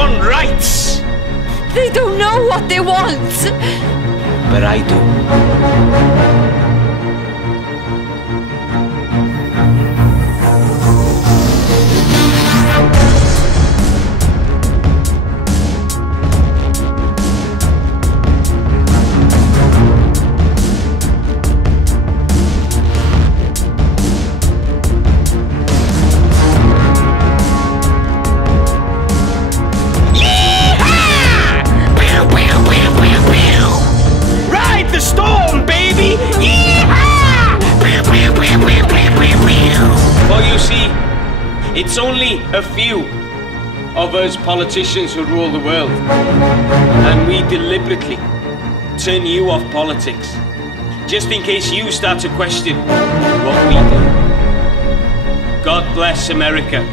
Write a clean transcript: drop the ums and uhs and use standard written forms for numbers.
want rights. They don't know what they want. But I do. Storm, baby! Yeehaw! Well, you see, it's only a few of us politicians who rule the world. And we deliberately turn you off politics, just in case you start to question what we do. God bless America.